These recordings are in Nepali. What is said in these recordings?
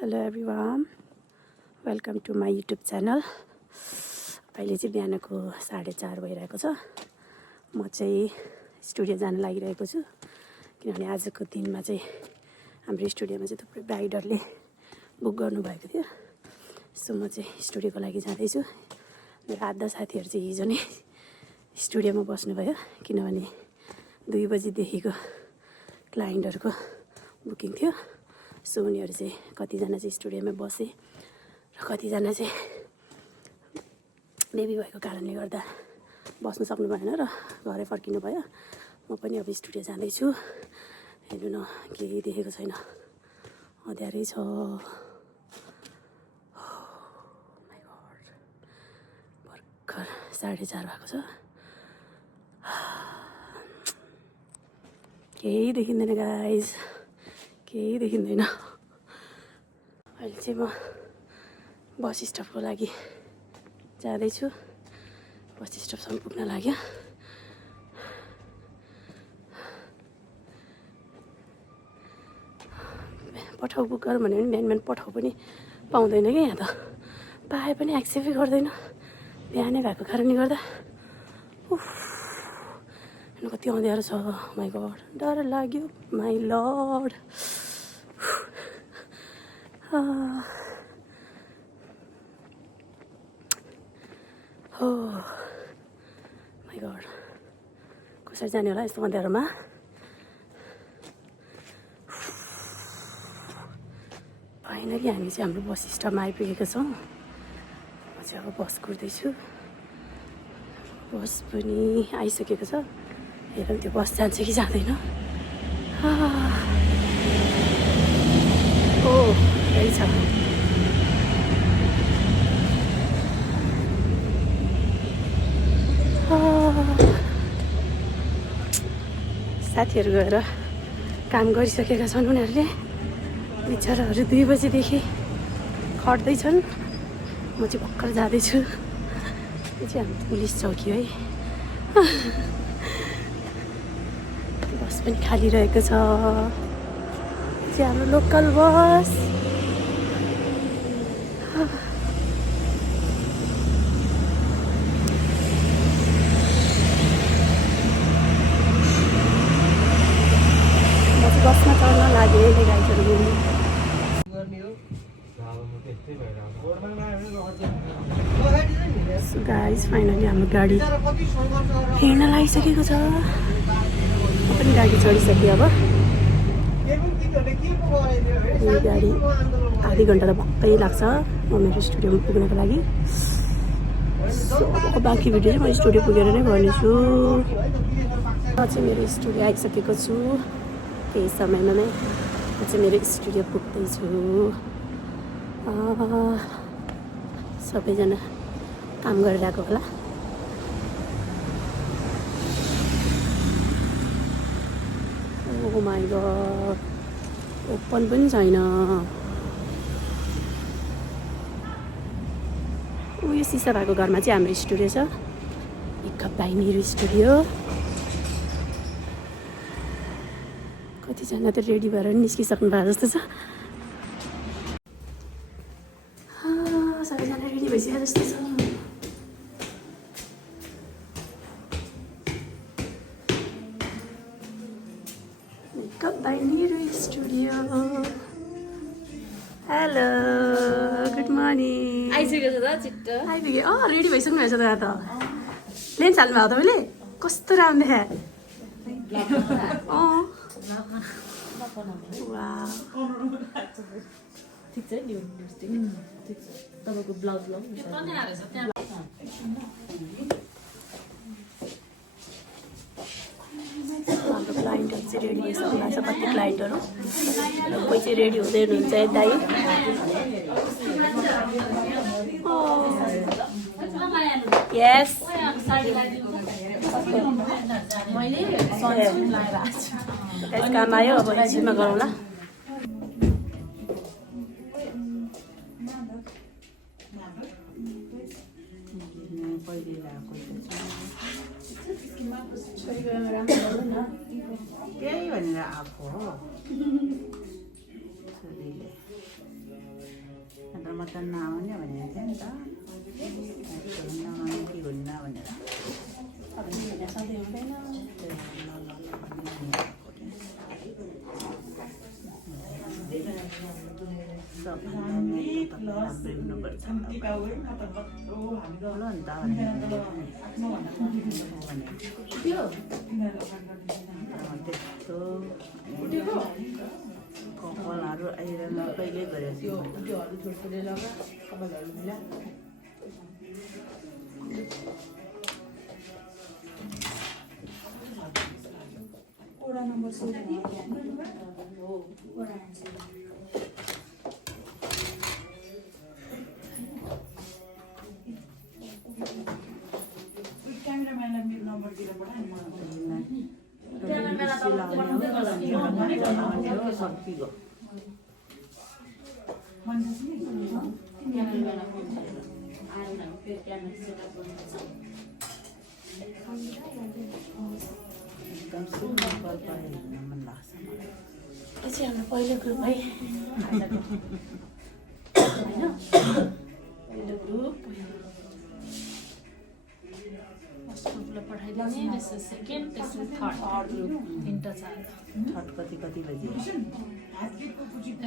Hello everyone, welcome to my YouTube channel. अहिले चाहिँ बिहानको 4:30 भइरहेको छ। म चाहिँ स्टुडियो जान लागिरहेको छु किनभने आजको दिनमा चाहिँ हाम्रो स्टुडियोमा चाहिँ थुप्रै ब्राइडरले बुक गर्नुभएको थियो। सो म चाहिँ स्टुडियोको लागि जाँदैछु। मेरो आधा साथीहरू चाहिँ हिजो नै स्टुडियोमा बस्नुभयो किनभने 2 बजीदेखिको क्लाइन्टहरूको बुकिङ थियो। सो उनीहरू चाहिँ कतिजना चाहिँ स्टुडियोमा बसे र कतिजना चाहिँ बेबी भएको कारणले गर्दा बस्नु सक्नु भएन र घरै फर्किनु भयो। म पनि अब स्टुडियो जाँदैछु। हेर्नु न, केही देखेको छैन, अँध्यारै छ। माइ गॉड, भर्खर 4:30 भएको छ, केही देखिँदैन गाइज, केही देखिँदैन। अहिले चाहिँ म बस स्टपको लागि जाँदैछु। बस स्टपसम्म पुग्न लाग्यो। पठाउ बुक गरौँ भने पनि बिहान पठाउ पनि पाउँदैन क्या। यहाँ त पाए पनि एक्सेप्टै गर्दैन, बिहानै भएको कारणले गर्दा। कति अँध्यारो छ, माई गॉड, डर लाग्यो, माई लर्ड। हो माई गॉड, कसरी जाने होला यस्तो अँध्यारोमा। फाइनली हामी चाहिँ हाम्रो बस स्टपमा आइपुगेको छौँ। म चाहिँ अब बस कुर्दैछु। बस पनि आइसकेको छ। हेरौँ त्यो बस जान्छ कि जाँदैन। ओ यही छ। साथीहरू गएर काम गरिसकेका छन्। उनीहरूले बिचराहरू 2 बजीदेखि खट्दैछन्। म चाहिँ भर्खर जाँदैछु। यो चाहिँ हाम्रो पुलिस चौकी है। बस पनि खाली रहेको छ। यो चाहिँ हाम्रो लोकल बस। बसमा चढ्न लाग्यो गाइजहरू घुम्नु। गाइज फाइनली हाम्रो गाडी हिँड्न लागिसकेको छ। म पनि गाडी चढिसकेँ। अब यो गाडी आधी घन्टा त भक्कै लाग्छ म मेरो स्टुडियोमा पुग्नको लागि। सो बाँकी भिडियो चाहिँ म स्टुडियो पुगेर नै गर्नेछु। म चाहिँ मेरो स्टुडियो आइसकेको छु। केही समयमा नै म चाहिँ मेरो स्टुडियो पुग्दैछु। सबैजना काम गरिरहेको होला। ओ माई गॉड, ओपन पनि छैन। यो सिसा भएको घरमा चाहिँ हाम्रो स्टुडियो छ। एक बाई मेरो स्टुडियो। कतिजना त रेडी भएर निस्किसक्नु भएको जस्तो छ। सबैजना रेडी भइसक्यो जस्तो छ। मेकअप बाई मेरो स्टुडियो। Hello, good morning. आइसकेको छ त छिट्टो। आइपुग्यो। रेडी भइसक्नु भएछ त। यहाँ त लेन्स हाल्नु भएको तपाईँले, कस्तो राम्रो देखा। ठिक छ नि, ठिक छ। तपाईँको ब्लाउज लगाउनु। हाम्रो क्लाइन्टहरू चाहिँ रेडी भइसक्नु भएको छ। कति क्लाइन्टहरू, कोही चाहिँ रेडी हुँदै हुनुहुन्छ। दाइ यस, मैले सनस्क्रिन लगाएर आएको छु। काम आयो। अब एकछिनमा गरौँला। त्यही भनेर आएको हो। म त नआउने भनेको थिएँ नि त नआउने के हुन्न भनेर सधैँ हुँदैन कपालहरू आइरहन कहिले गरेको ओडा नम्बर 16 क्यामेराम्यानलाई मेरो नम्बर दिएर पठाए नि मलाई सक्तिको एकदम सिम्पल पारेर हिँड्न मन लाग्छ मलाई यो चाहिँ हाम्रो पहिलो ग्रुप है आजको होइन पहिलो ग्रुप फर्स्ट ग्रुपलाई पठाइदिने त्यसपछि सेकेन्ड त्यसपछि थर्ड ग्रुप तिनवटा छ छठ कति बजी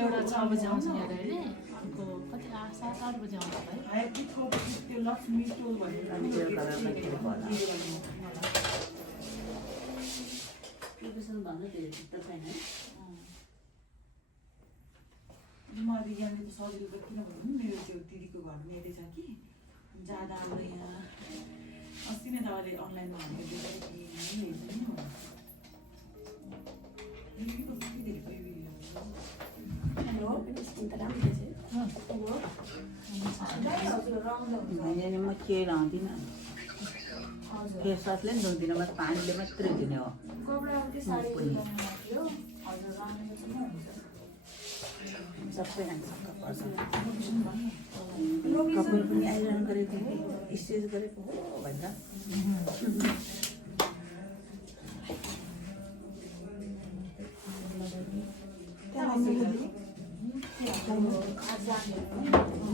एउटा 6 बजी आउँछ यहाँ अहिले अर्को कति 7-8 बजी आउँछ होला है अनि बेलुका बेलुका खेलेको होला मैले यहाँनिर सजिलो त किनभने मेरो त्यो दिदीको घर मेरै छ कि जाँदा अब यहाँ अस्ति नै तपाईँले अनलाइनमा भनेको हेलो स्किन त राम्रो छ मैले म केही लाउँदिनँ फेस वासले पनि धुँदिनँ म पानीले मात्रै धुने हो सबै खान्छ कपाल पनि आइरहन गरेको स्टेज गरेको हो भन्छ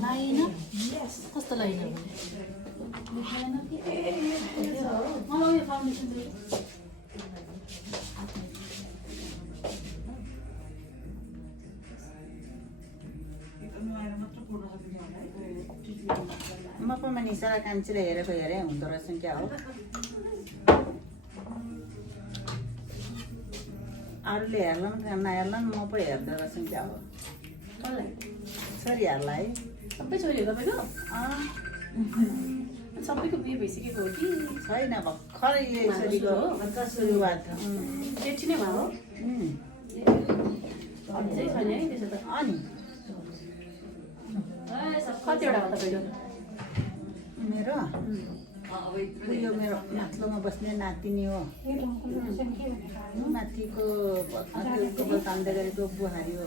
लाइन कस्तो लाइन मलाई यो फाउन्डेसन म पनि निशा कान्छीले हेरेको हेरेँ हुँदो रहेछ क्या हो अरूले हेर्ला नहेर्ला म पो हेर्दो रहेछ क्या हो छोरीहरूलाई सबै छोरी हो तपाईँको सबैको बिहे भइसकेको हो कि छैन भर्खर यो छोरीको सुरुवात जेठी नै भयो अझै छैन है त्यसो त अनि कतिवटा हो तपाईँको मेरो उयो मेरो माथिल्लोमा बस्ने नातिनी हो माथिको कपाल तान्दै गरेको बुहारी हो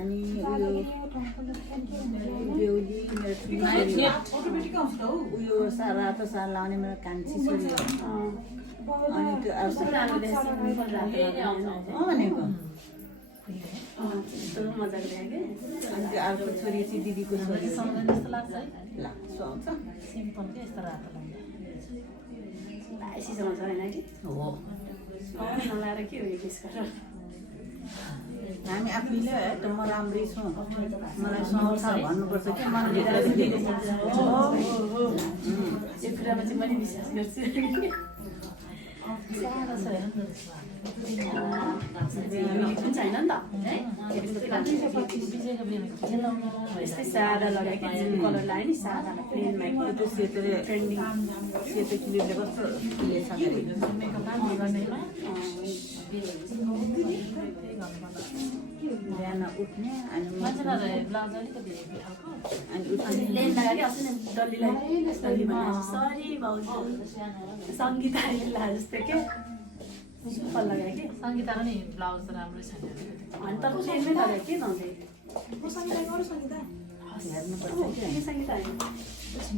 अनि उयो बेहुली मेरो उयो रातो साल लाउने मेरो कान्छी छोरी हो अनि त्यो भनेको मजाको देखेँ अनि त्यो अर्को छोरी चाहिँ दिदीको छोरी सम्झना जस्तो लाग्छ है सुहाउँछ सिम्पल के यस्तो रातो लाइन आइसीसँग छ होइन कि हो नलाएर के हो यो केस गरेर हामी आफैले है त म राम्रै छु मलाई सुहाउँछ भन्नुपर्छ कि मनभित्रदेखि यो कुरामा चाहिँ मैले विश्वास गर्छु पनि छैन नि त यस्तै सादा लगायो कि कलर लगायो नि सादा प्लेनमा त्यो सेतोले ट्रेन्डिङ सेतो क्लिपले कस्तो खिलेछ बिहान उठ्ने अनि लेन लगायो कि अस्ति नै डल्ली सरी भाउजू सङ्गीता जस्तो के सिम्पल लगायो कि सङ्गीता पनि ब्लाउज त राम्रै छैन अनि त प्लेनमै लगायो कि नहुँदै हेर्नुपर्छ कि सङ्गीता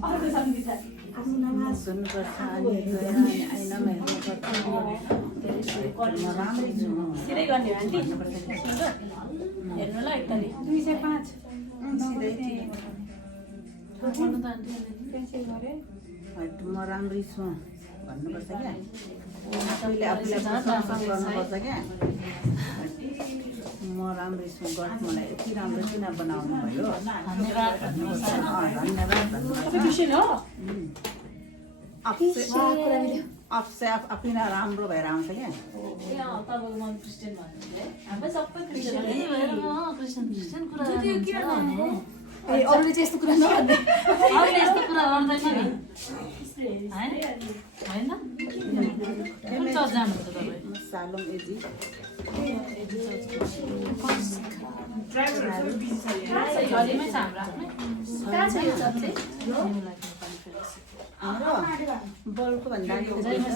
अर्को सङ्गीता सुन्नुपर्छ अनि गएर अनि आइनामा हेर्नुपर्छ म राम्रै छु सिधै गर्ने हो आन्टी हेर्नु ल एकतालि 205 सिधै गर्नु त आन्टी म राम्रै छु भन्नुपर्छ क्या आफूले आफूलाई प्रशंसा गर्नुपर्छ क्या म राम्रै छु गफ मलाई यति राम्रो किन बनाउनु भयो धन्यवाद भन्नुहोस् हैन धन्यवाद अफसे आफै राम्रो भएर आउँछ क्या तपाईको मन क्रिस्चियन भन्नुहुन्छ है हामी सबै क्रिस्चियन भएर म क्रिस्चियन कुरा गर्नुहुन्छ अरूले चाहिँ यस्तो कुरा नभन्ने अरूले यस्तो कुरा गर्दैन नि हैन कुन चर्च जानुहुन्छ तपाईँ सालोम एजी झोलीमै छ हाम्रो आफ्नै कहाँ छ यो चर्च चाहिँ हाम्रो बल्को भन्दा जयमा छ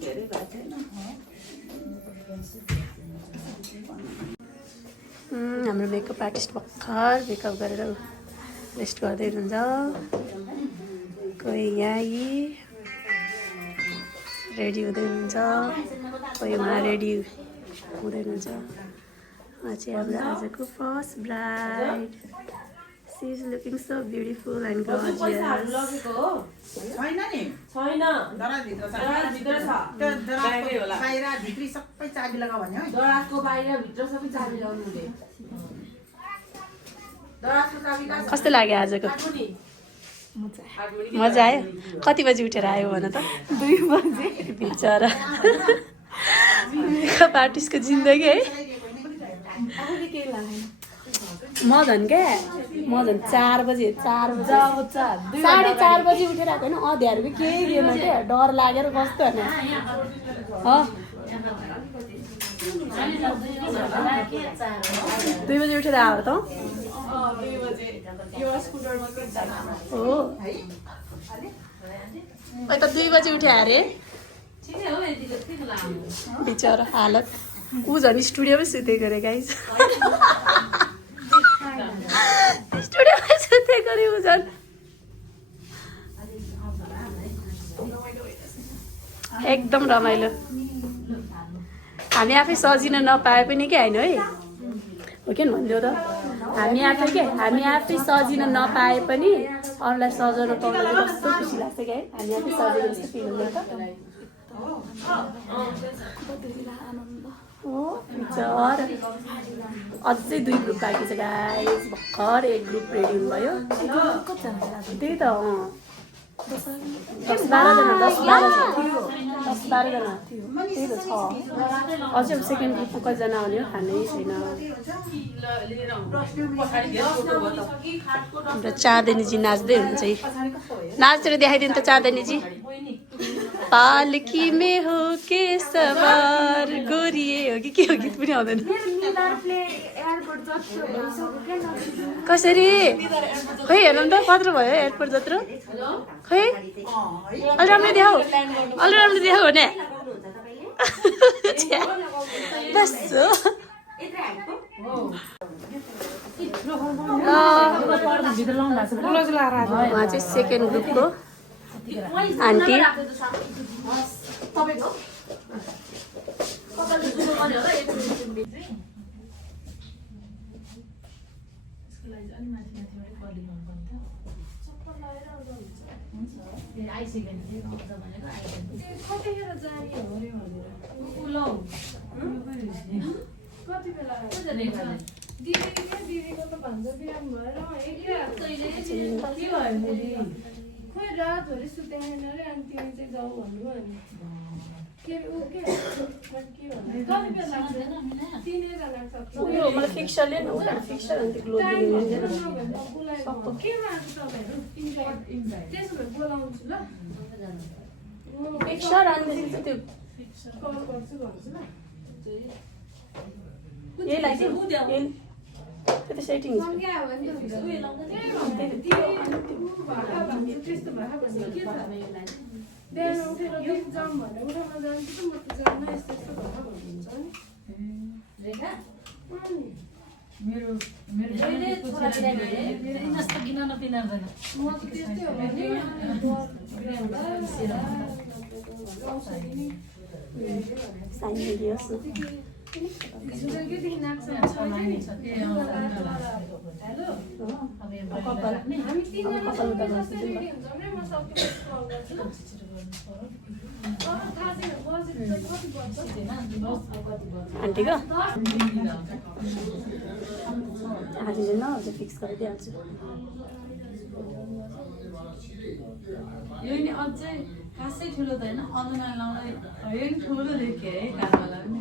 धेरै भएको छैन हाम्रो मेकअप आर्टिस्ट भर्खर मेकअप गरेर रेस्ट गर्दै हुनुहुन्छ कोही यहाँ रेडी हुँदै हुनुहुन्छ कोही उहाँ रेडी हुँदै हुनुहुन्छ उहाँ चाहिँ हाम्रो आजको first bride she is looking so beautiful and gorgeous छैन नि छैन दराजभित्र छ दराजभित्र छ त्यो दराजको बाहिर भित्री सबै चाबी लगाऊ भन्यो है दराजको बाहिर भित्र सबै चाबी लगाउनु हुँदै दराजको चाबी कहाँ छ कस्तो लाग्यो आजको हार्मोनी मजा आयो कति बजी उठेर आयो भन त 2 बजे बिचरा मेकअप आर्टिस्टको जिन्दगी है म झन् क्या म झन् 4 बजे 4:30 बजी उठेर आएको होइन अँध्यारोको केही दिएन क्या डर लागेर कस्तो होइन 2 बजी उठेर आयो त 2 बजे यो स्कुटरमा कुद्दैन हो त 2 बजी उठ्यो अरे ठिकै हो यतिको के लाग्यो बिचरा हालत ऊ झन् स्टुडियोमै सुतेको अरे गाइस स्टुडियोमै सुतेको अरे ऊ झन् एकदम रमाइलो हामी आफै सजिन नपाए पनि के होइन है हो कि भनिदेऊ त हामी आफै सजिन नपाए पनि अरूलाई सजाउन पाउँदा चाहिँ कस्तो खुसी लाग्छ क्या है हामी आफै सजिलो जस्तो फिल हुँदैन हो बिचरा अझै 2 ग्रुप बाँकी छ गाइस भर्खर एक ग्रुप रेडी हुनुभयो त्यही त 10-12 जना त्यही त छ अझै अब सेकेन्ड ग्रुपको कतिजना आउने हो थाहा नै छैन हाम्रो चाँदनीजी नाच्दै हुनुहुन्छ है नाचेर देखाइदिनु त चाँदनीजी पालकी में हो के सवार गोरिए हो कि के हो गीत पनि आउँदैन कसरी खै हेरौँ त कत्रो भयो एयरपोर्ट जत्रो खै अलि राम्रो देखाऊ भने बस उहाँ चाहिँ सेकेन्ड ग्रुपको आन्टी दिदीको त भन्छ बिहान भएर खोइ रातभरि सुत्याएन अरे अनि तिमी चाहिँ जाऊ भन्नुभयो अनि के ऊ के कति बेला लाग्छ मलाई फिक्सरले फिक्सर अन्त ग्लोब केमा आएको तपाईँहरू त्यसो भए बोलाउँछु ल फिक्सर अन्त त्यो कल गर्छु भन्छु ल यही त्यो सेटिङ सँगै आयो भने त्यस्तो भएर भने के छ बिहान उठेर जाऊँ भनेर उठाउन जान्छु त म त जान्न यस्तो यस्तो भएर भन्नुहुन्छ नि मेरो छोरालाई जस्तो किन नपिनार्दैन म त त्यस्तै हो भने साइन दियोस् न सुरुदेखि नाक्छ हेलो हामी तिनजना सबै जस्तै रेडी हुन्छौँ नि म सबैलाई कल गर्छु थाहा छैन बजेट चाहिँ कति पर्छ आन्टीको आज चाहिँ न अझ फिक्स गरिदिइहाल्छु यो नि अझै खासै ठुलो त होइन अदुना लाउँदा यो नि ठुलो देखियो है काठवाला पनि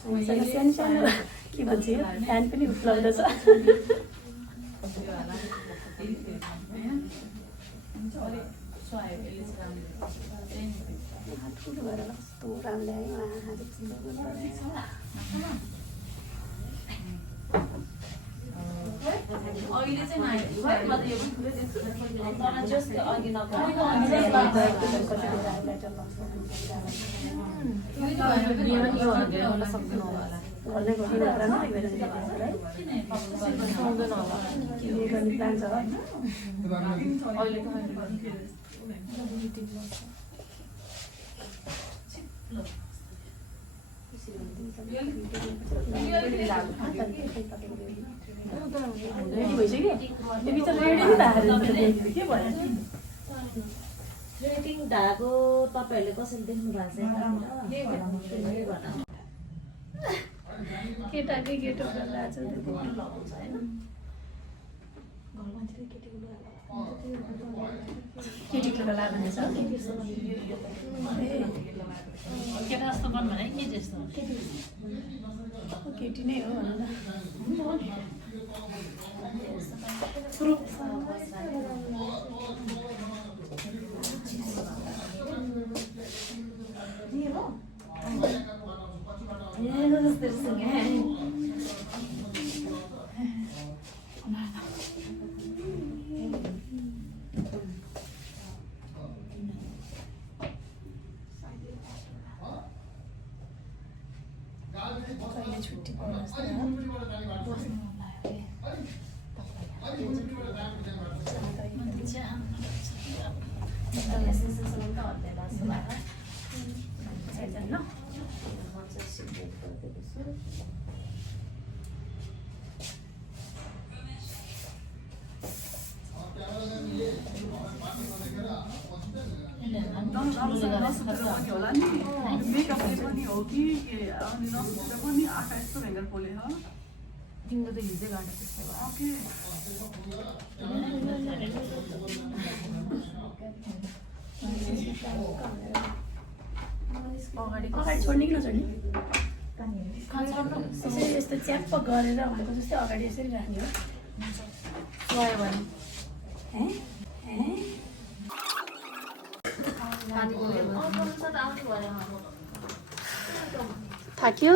अहिले सानो सानो के भन्छ यो फ्यान पनि उपलब्ध छ ठुलो भएर कस्तो राम्रो ल्यायो अहिले चाहिँ घरले घरले राम्रो के गर्ने प्लान छ रेडी भइसक्यो त्यो बिचरा रेडी पनि भएको के भयो रेटिङ धागो तपाईँहरूले कसरी देख्नु भएको छ केटाकै केटो आज केटीको लाग्ने छ केटा जस्तो बन भने के जस्तो केटी नै हो छुट्टी मेकअपले पनि हो कि अनि नसुत्दा पनि आँखा यस्तो भेङ्गर पोले हो तिम्रो त हिजै गाडी त्यस्तो भयो अगाडि छोड्ने कि नछोड्ने यसरी यस्तो च्याप्प गरेर भनेको जस्तै अगाडि यसरी राख्ने हो गयो भने थाक्यो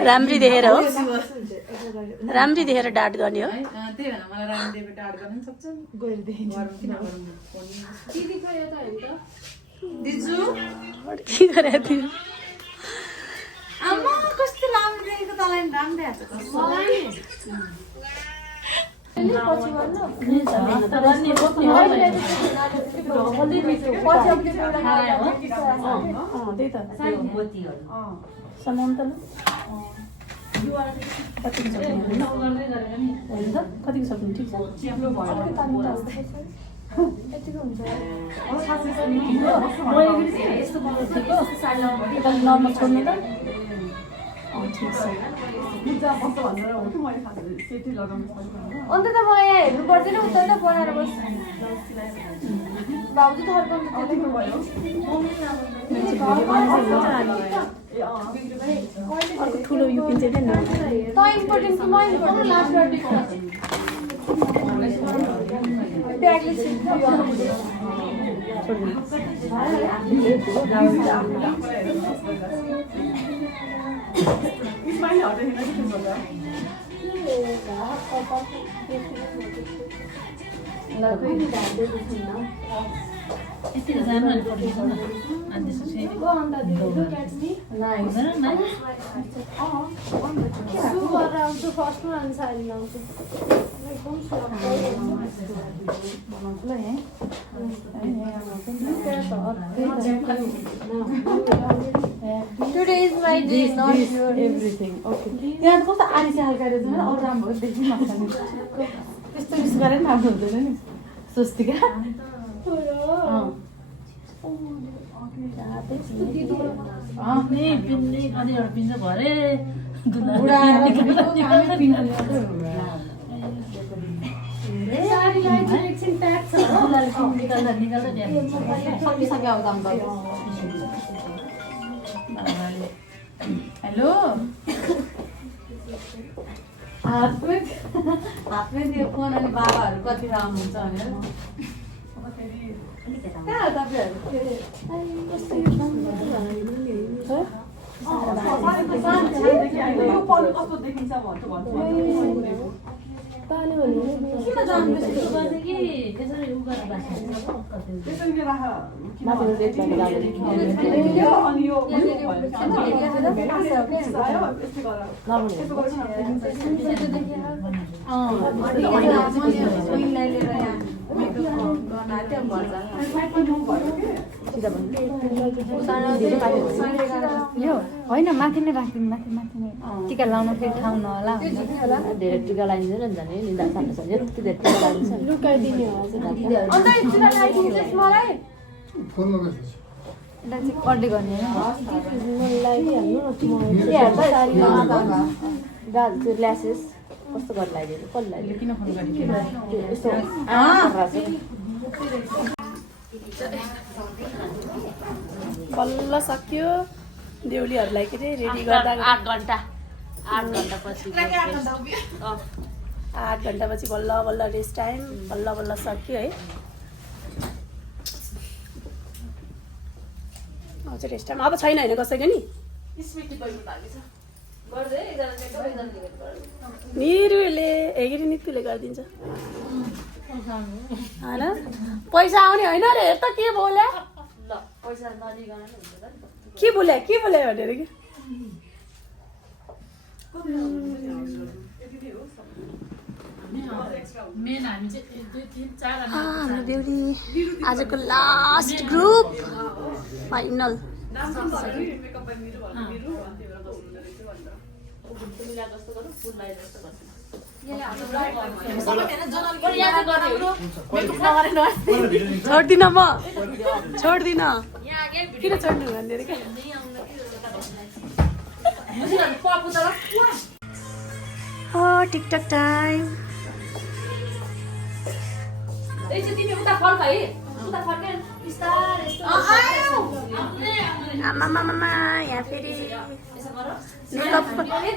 राम्री देखेर हो राम्री देखेर डाट गर्ने हो त्यही भएर मलाई रामदेवी डाट गर्न पनि सक्छ गएर देखिन्छ किन दिजु के गरे थियो आमा कस्तो राम्रो देखेको तँलाई राम्रो त्यही त समाउनु त कतिको सक्नु ठिक छ यतिको हुन्छ नर्मल छोड्ने त ठिक छ अन्त त मलाई यहाँ हेर्नु पर्दैन उता त बनाएर बस भाउजू थर्काउनु अर्को ठुलो यो पिन चाहिँ त इम्पोर्टेन्ट कि म इम्पोर्टेन्ट लास्ट ब्यागले छिट्यो यतिको जानु अनि पठाउँछु न अनि त्यसो फेरि सु गरेर आउँछु फर्स्टमा अनि साडी लाउँछु Today is my day, not your everything okay यहाँ त कस्तो आरिसे हल्का रहेछ होइन अरू राम्रो देखि नखाने त्यस्तो मिस गरेर राम्रो हुँदैन नि स्वस्तिका नि पिन्ने कतिवटा पिन्छ भरे साडी लाइट एकछिन प्याक छ निकाल्दा सकिसक्यो अब काम गर्नु हेलो हातमै दियो फोन अनि बाबाहरू कति राम्रो हुन्छ भनेर कहाँ कस्तो देखिन्छ यो होइन माथि नै राखिदिनु माथि माथि नै टिका लाउनु फेरि ठाउँ नहोला धेरै टिका लगाइदिँदैन नि झन् निदा खानु छ यति धेरै टिका लगाइदिन्छ लुकाइदिने हो यसलाई चाहिँ कर्डे गर्ने होइन ल्यासेस कस्तो गरेर लगाइदिनु कसले लगाइदिनु बल्ल सक्यो देउलीहरूलाई के अरे रेडी गर्दा 8 घन्टापछि 8 घन्टापछि बल्ल बल्ल रेस्ट टाइम बल्ल बल्ल सक्यो है अब चाहिँ रेस्ट टाइम अब छैन होइन कसैको नि निरुले हेगिरी नित्युले गरिदिन्छ होइन पैसा आउने होइन रे त के बोले के बोले भनेर कि मेन हामी चाहिँ 1 2 3 4 हाम्रो बेहुली आजको लास्ट ग्रुप फाइनल छोड्दिन म छोड्दिन किन छोड्नु भनेर क्या टिकटक टाइम आमामामा यहाँ फेरि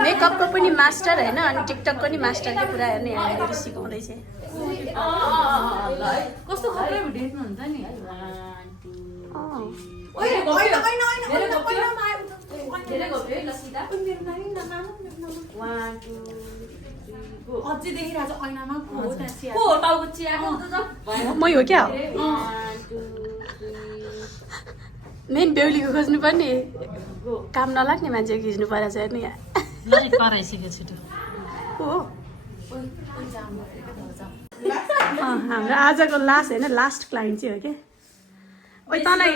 मेकअपको पनि मास्टर होइन अनि टिकटकको नि मास्टरले पुरा हेर्ने यहाँनिर सिकाउँदैछ कस्तो खतरा भिडियो हुन्छ नि अझै देखिरहेको छ ऐनामा मै हो क्या मेन बेहुलीको खोज्नु पर्ने काम नलाग्ने मान्छे खिच्नु परेको छ हेर्नु यहाँ कराइसक्यो छिटो हो हाम्रो आजको लास्ट होइन लास्ट क्लाइन्ट चाहिँ हो क्या ओ तँलाई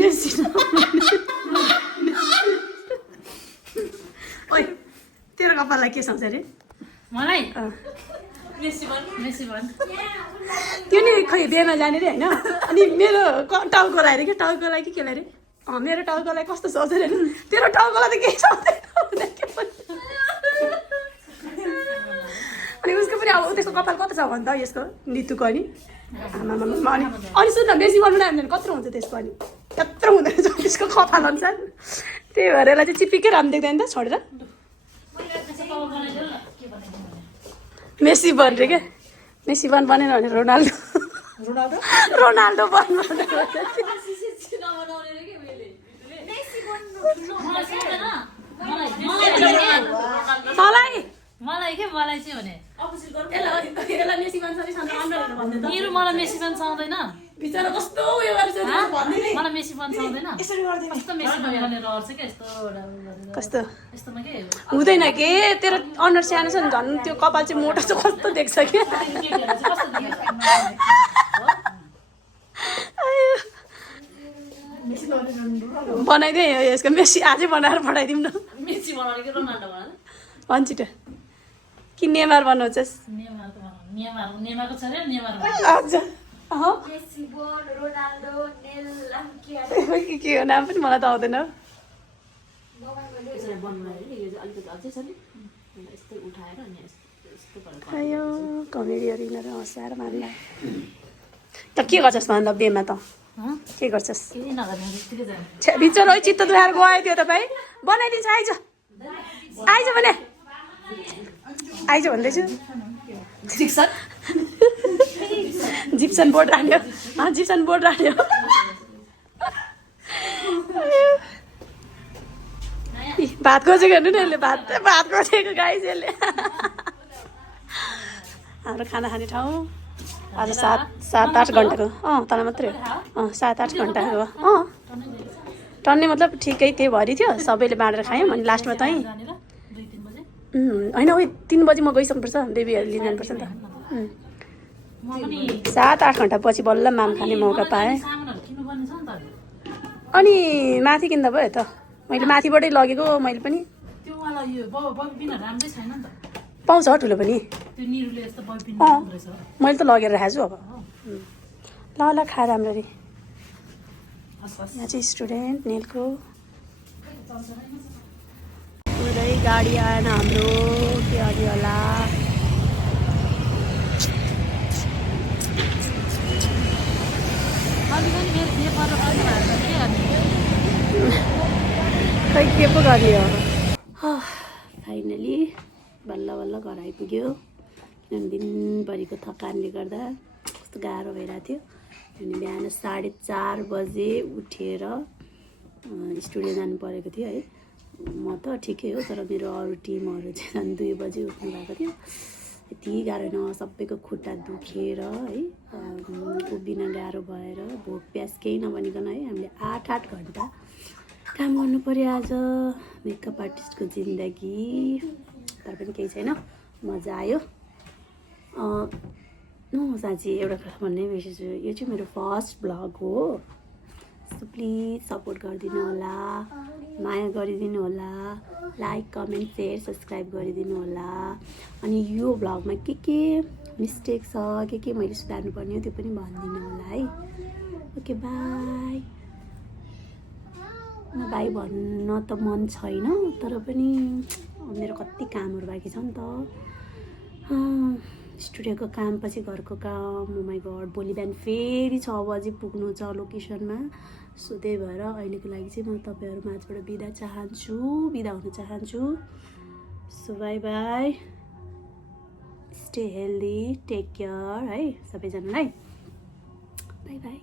मेसी ओइ तेरो कपाललाई के सम्झ अरे मलाई त्यो नि खै बिहेमा जाने रे होइन अनि मेरो टाउकोलाई अरे के टाउकोलाई के केलाई अरे मेरो टाउकोलाई कस्तो सोच अरे तेरो टाउकोलाई त केही सोच्दैन अनि उसको पनि अब त्यसको कपाल कस्तो छ भन्छ यसको नितुको अनि अनि सुन न बेसी गर्नु नै भने कत्रो हुन्छ त्यसको अनि त्यत्रो हुँदैन रहेछ त्यसको कपाल अनुसार त्यही भएर यसलाई चाहिँ चिपिकै राम्रो देख्दैन त छोडेर मेसी बन रे क्या मेसी बनेन भने रोनाल्डो रोनाल्डो बन्नु मलाई चाहिँ भने मेरो मलाई मेसी बन साउँदैन बिचरा कस्तो उयो गरेछ मलाई मेसी बन साउँदैन कस्तो मेसी बनेर अर्छ क्या कस्तो यस्तोमा के हुँदैन के तेरो अनुहार सानो छ नि झन् त्यो कपाल चाहिँ मोटो चाहिँ कस्तो देख्छ कि बनाइदिए यसको मेसी आजै बनाएर पठाइदिउँ न मेसी बनाउने कि रोनाल्डो बनाउने भन्छ त कि नेमार बनाउँछस् नेमारको छ रे नेमार अच्छा के हो नाम पनि मलाई त आउँदैन अयो कमेडीहरू यिनीहरू हँसाएर मार्ला त के गर्छस् भन्दा बेमा त के गर्छस् बिचरा है चित्त दुखाएर गयो त्यो तपाईँ बनाइदिन्छ आइज आइज भने आइज भन्दैछु जिप्सन बोर्ड राख्यो जिप्सन बोर्ड राख्यो भात खोजेको हेर्नु न यसले भात खोजेको गाई चाहिँ यसले हाम्रो खाना खाने ठाउँ आज 7-8 घन्टाको तल मात्रै हो 7-8 घन्टाको टन्ने मतलब ठिकै त्यही भरि थियो सबैले बाँडेर खायौँ अनि लास्टमा चाहिँ होइन उयो 3 बजी म गइसक्नुपर्छ बेबीहरू लिन जानुपर्छ नि त 7-8 घन्टा पछि बल्ल माम खाने मौका पाएँ अनि माथि किन्दा भयो त मैले माथिबाटै लगेको मैले पनि पाउँछ ठुलो पनि मैले त लगेर राखेको छु अब ल खाएर राम्ररी यहाँ चाहिँ स्टुडेन्ट नेलको पुरै गाडी आएन हाम्रो के अलि होला खै के पो गरियो फाइनली बल्ल बल्ल घर आइपुग्यो किनभने दिनभरिको थकानले गर्दा कस्तो गाह्रो भइरहेको थियो अनि बिहान 4:30 बजे उठेर स्टुडियो जानु परेको थियो है म त ठिकै हो तर मेरो अरू टिमहरू चाहिँ 2 बजे उठ्नु भएको थियो यति गाह्रो न सबैको खुट्टा दुखेर है उभिन गाह्रो भएर भोक प्यास केही नभनिकन है हामीले 8 घन्टा काम गर्नु पर्यो आज मेकअप आर्टिस्टको जिन्दगी तर पनि केही छैन मजा आयो साँच्ची एउटा कुरा भन्नै बिर्सेछु यो चाहिँ मेरो फर्स्ट भ्लग हो सो प्लिज सपोर्ट गरिदिनु होला माया गरिदिनु होला लाइक कमेन्ट सेयर सब्सक्राइब गरिदिनु होला अनि यो भ्लगमा के मिस्टेक छ के मैले सुधार्नु पर्ने हो त्यो पनि भनिदिनु होला है ओके बाई बाई भन्न त मन छैन तर पनि मेरो कति कामहरू बाँकी छ नि त स्टुडियोको काम पछि घरको काम ओ माई गड भोलि बिहान फेरि 6 बजी पुग्नु छ लोकेसनमा सो त्यही भएर अहिलेको लागि चाहिँ म तपाईँहरू माझबाट बिदा हुन चाहन्छु so bye bye stay healthy take care है सबैजनालाई बाई बाई